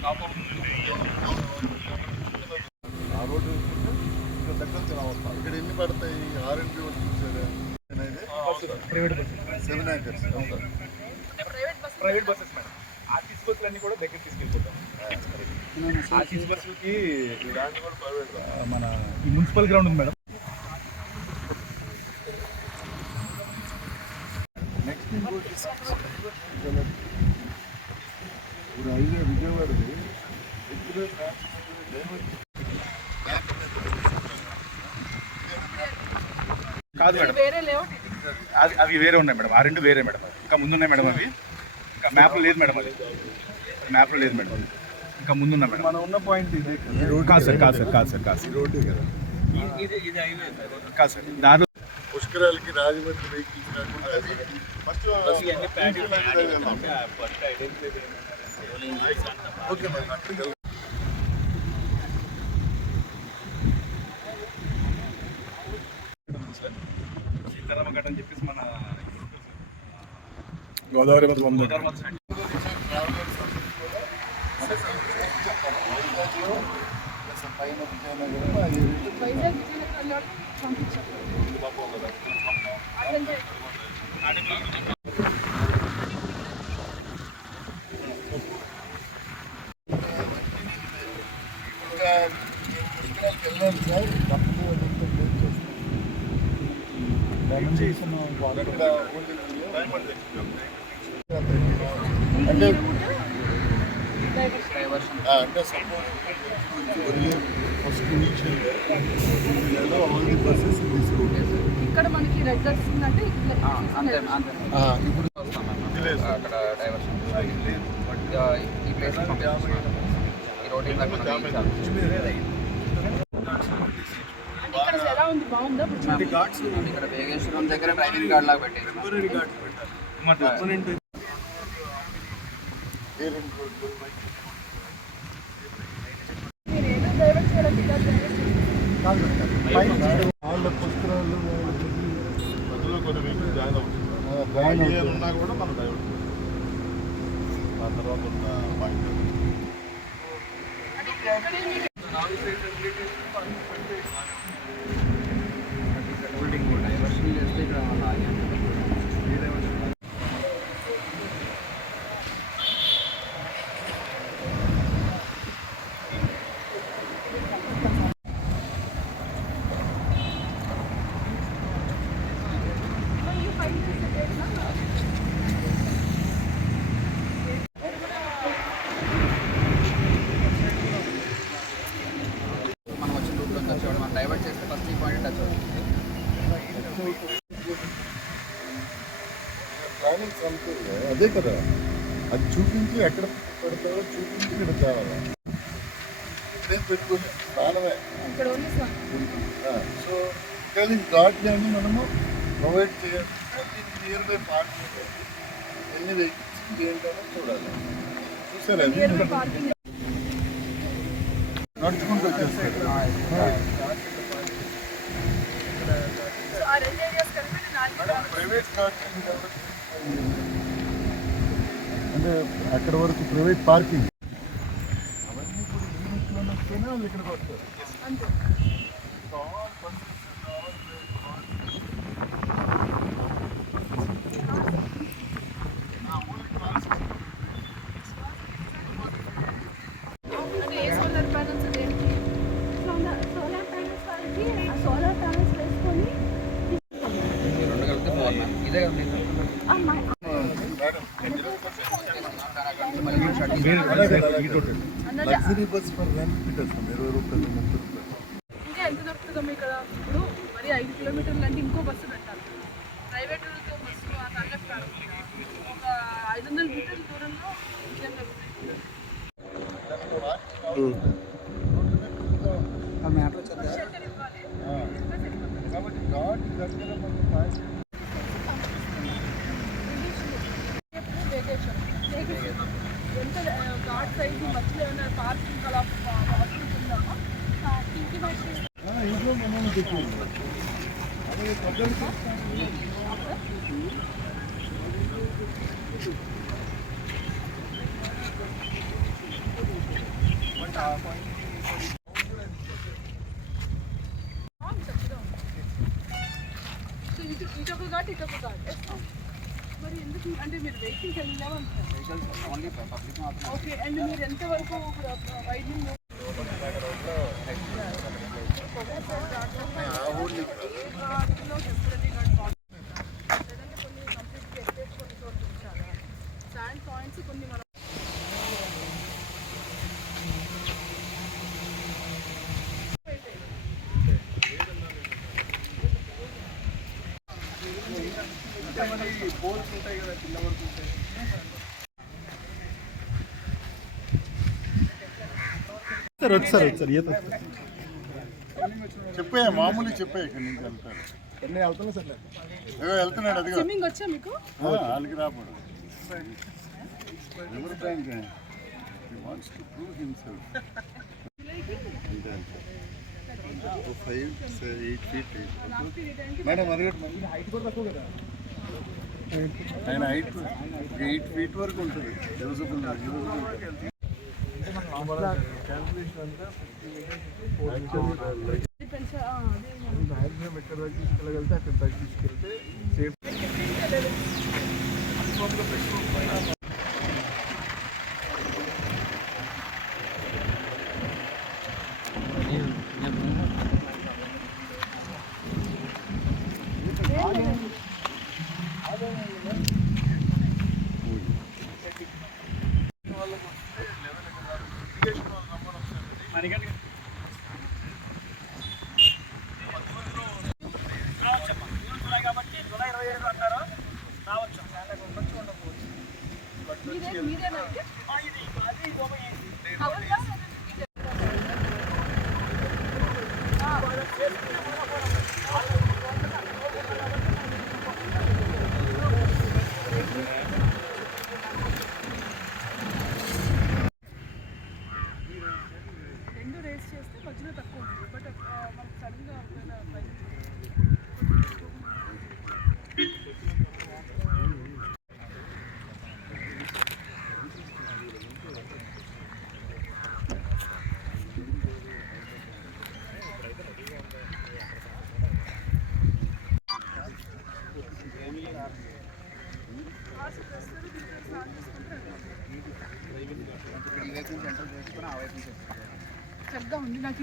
ఆ రోడ్డు ఇక్కడ దగ్గర రావాలి. ఇక్కడ ఎన్ని పడతాయి? R&B చూసారా? Private buses 7 acres. Private buses madam. RTC బస్సులు అన్ని కూడా దగ్గర తీసుకెళ్ళిపోతాం. ఆర్టీసీ బస్సులకి మన ఈ మున్సిపల్ గ్రౌండ్ ఉంది మేడం. నెక్స్ట్ ఇంకోటి ఇప్పుడు హైవే విజయవాడది కాదు మేడం, అవి వేరే ఉన్నాయి మేడం. ఆ రెండు వేరే మేడం. ఇంకా ముందు ఉన్నాయి మేడం. అవి ఇంకా మ్యాప్లో లేదు మేడం. అది మ్యాప్లో లేదు మేడం. ఇంకా ముందున్నా మేడం. మనం ఉన్న పాయింట్ ఇదే కాదు సార్, కాదు సార్, కాదు సార్, కాదు సార్. రోడ్డే కదా. కాదు సార్, దారిలో పుష్కరాలకి రాజమండ్రి వెహికల్స్ కాకుండా అది ఓకే మేడం. అక్కడికి సీతారామఘట్ అని చెప్పేసి మన గోదావరి అంటే suppose first initial all the buses తీసుకోండి. ఇక్కడ మనకి రెడ్ వస్తుందంటే ఇప్పుడు అక్కడ డైవర్షన్ ఈ ప్లేస్ ఈ రోడ్ ఇక్కడ ఎలా ఉంది? బాగుందా? ఇక్కడ వేగేశ్వరం దగ్గర డ్రైవింగ్ గార్డ్ లాగా పెట్టేది. వాళ్ళ పుస్తకాలు అందులో కొన్ని వెహికల్ జాయిన్ ఉన్నా కూడా మనం డైవర్ట్ ఆ తర్వాత ఉన్న పాయింట్ డైవర్షన్ చేస్తే ఇక్కడ డైవర్ట్ చేస్తే ఫస్ట్ ఈ పాయింట్ టచ్ అవుతుంది. ప్లానింగ్ సంథింగ్ అదే కదా. అది చూపించి ఎక్కడ పెడతారో చూపించి ఇక్కడ తేవాలా. నేను పెట్టుకునే స్థానమే. సో కానీ ఘాట్లన్నీ మనము ప్రొవైడ్ చేయాలి. నియర్ బై పార్కింగ్ ఎన్ని వెహికల్స్ ఏంటో చూడాలి. చూసారా? నడుచుకుంటూ వచ్చేస్తారు. ప్రైవేట్ కార్స్ అంటే అక్కడ వరకు ప్రైవేట్ పార్కింగ్ అవన్నీ కూడా యూనిట్లో వస్తేనే వాళ్ళు ఇక్కడికి వస్తారు. ఇదే లగ్జరీ బస్ ఫర్ రెంట్ పెట్టేస్తాం 20 రూపాయలు 30 రూపాయలు. ఇంకా ఎంత దొరుకుతుందో ఇక్కడ? ఇప్పుడు మరి 5 కిలోమీటర్లు అంటే ఇంకో బస్సు పెట్టాలి. ప్రైవేట్ బస్సు ఆ తరలింపు ఒక 500 మీటర్ల దూరంలో కాబట్టి ఘాట్ దగ్గర మనం ఎంత ఘాట్ సైజు మధ్యలో ఏమైనా పార్కింగ్ అలా పార్కింగ్ ఉందామా? ఇంట్లో మనం చెప్పింది అలాగే పెద్దలకి సో ఇటొక ఘాట్ ఇటొక ఘాట్ మరి ఎందుకు అంటే మీరు వెహికల్కి వెళ్ళామంటారు వెహికల్స్ ఓన్లీ పబ్లిక్ మాత్రం. ఓకే అండ్ మీరు ఎంతవరకు వైద్యం శాండ్ పాయింట్స్ కొన్ని మనం చెప్పే మామూలు చెప్పే ఇక్కడి నుంచి వెళ్తారు ఏదో వెళ్తున్నాడు అదిగో స్విమ్మింగ్ వచ్చా మీకు వాళ్ళకి రాబడు river bank wants to prove himself అంతే అంతే 5-8 feet మేడం అదిగట్టు ఆయన హైట్ 8 feet వరకు ఉంటుంది యూజబుల్ మ్యాక్సిమం ఎక్కడ దాకా తీసుకెళ్ళగలితే అక్కడ దాకా తీసుకెళ్తే సేఫ్. మీరేనా రెండు రేస్ చేస్తే మధ్యలో తక్కువ ఉంటుంది బట్ మనకు సడన్గా చక్కగా ఉంది నాకు